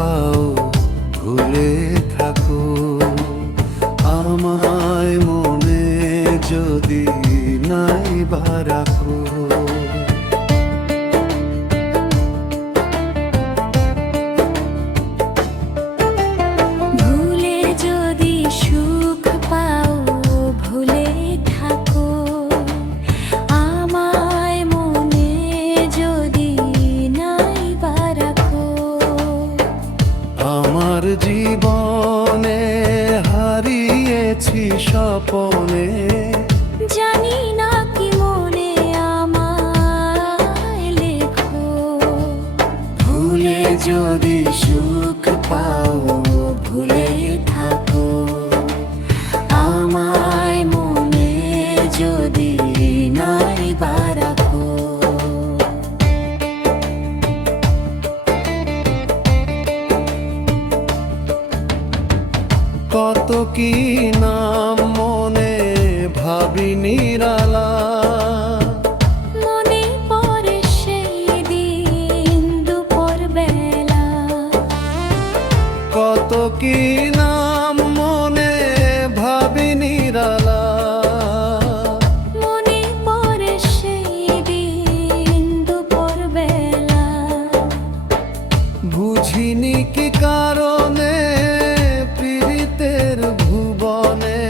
পাও ভুলে থাকো আমায় মনে যদি নাই বা রাখো। ভুলে যদি সুখ পাও ভুলে থাকো আমায় মনে যদি নাই বা রাখো। আমার জীবনে হারিয়েছি স্বপনে, জানি না কি মনে আমায় লেখো। ভুলে যদি সুখ পাও ভুলে থাকো আমায় মনে যদি নাই বা রাখো। কত কি নাম মনে ভাবি নিরালা, মনে পড়ে সেই দিন দুপুর বেলা। কত কি নাম মনে ভাবি নিরালা, মনে পড়ে সেই দিন দুপুর বেলা। বুঝিনি কি কারণে পীড়িতের ভুবনে,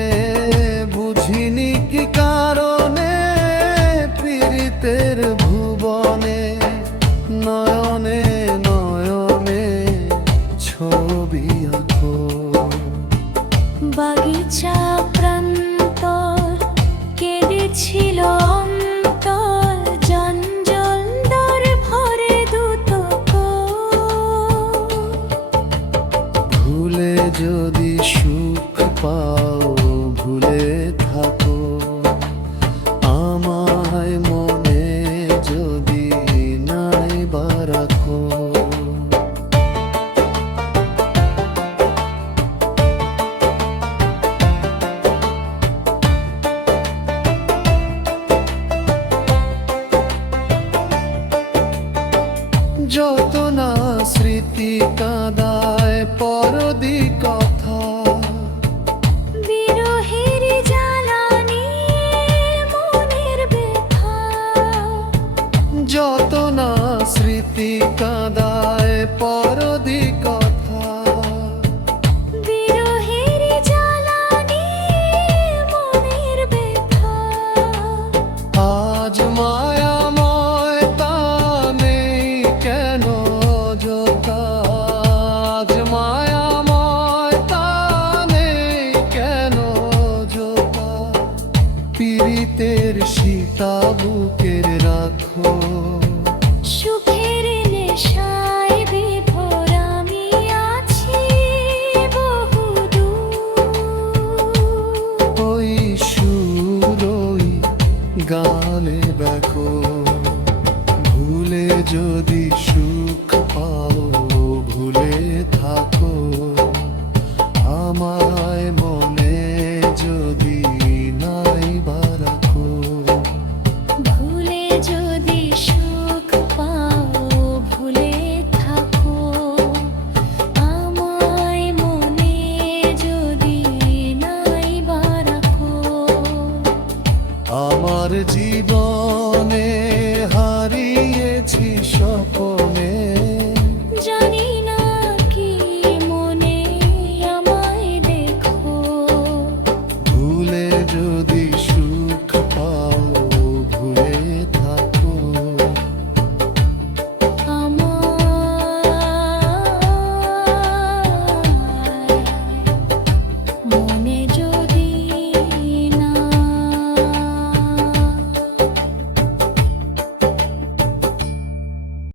বুঝিনি কি কারণে পীড়িতের ভুবনে নয়নে নয়নে ছবি আঁকো। বাগিচা প্রান্তর কেঁদেছিল অন্তর, জঞ্জল দর ভরে দুতক। ভুলে যদি সুখ পাও ভুলে থাকো আমায় মনে যদি নাই বা রাখো। যত না স্মৃতি কাঁদায় পরদি কথা, বিরহের জ্বালানি মনের ব্যথা। যত না স্মৃতি কাঁদায় পরদি কথা, বিরহের জ্বালানি মনের ব্যথা। আজ মায়াময় তা নেই কেন যোথা, আজ মায়াময় তা নেই কেন যোথা। পীড়িতের সীতা বুকের রাখো, সুখের নেশায় বিভোর আমি আছি বহুদূর। ওই সুর ওই গানে দেখো। ভুলে যদি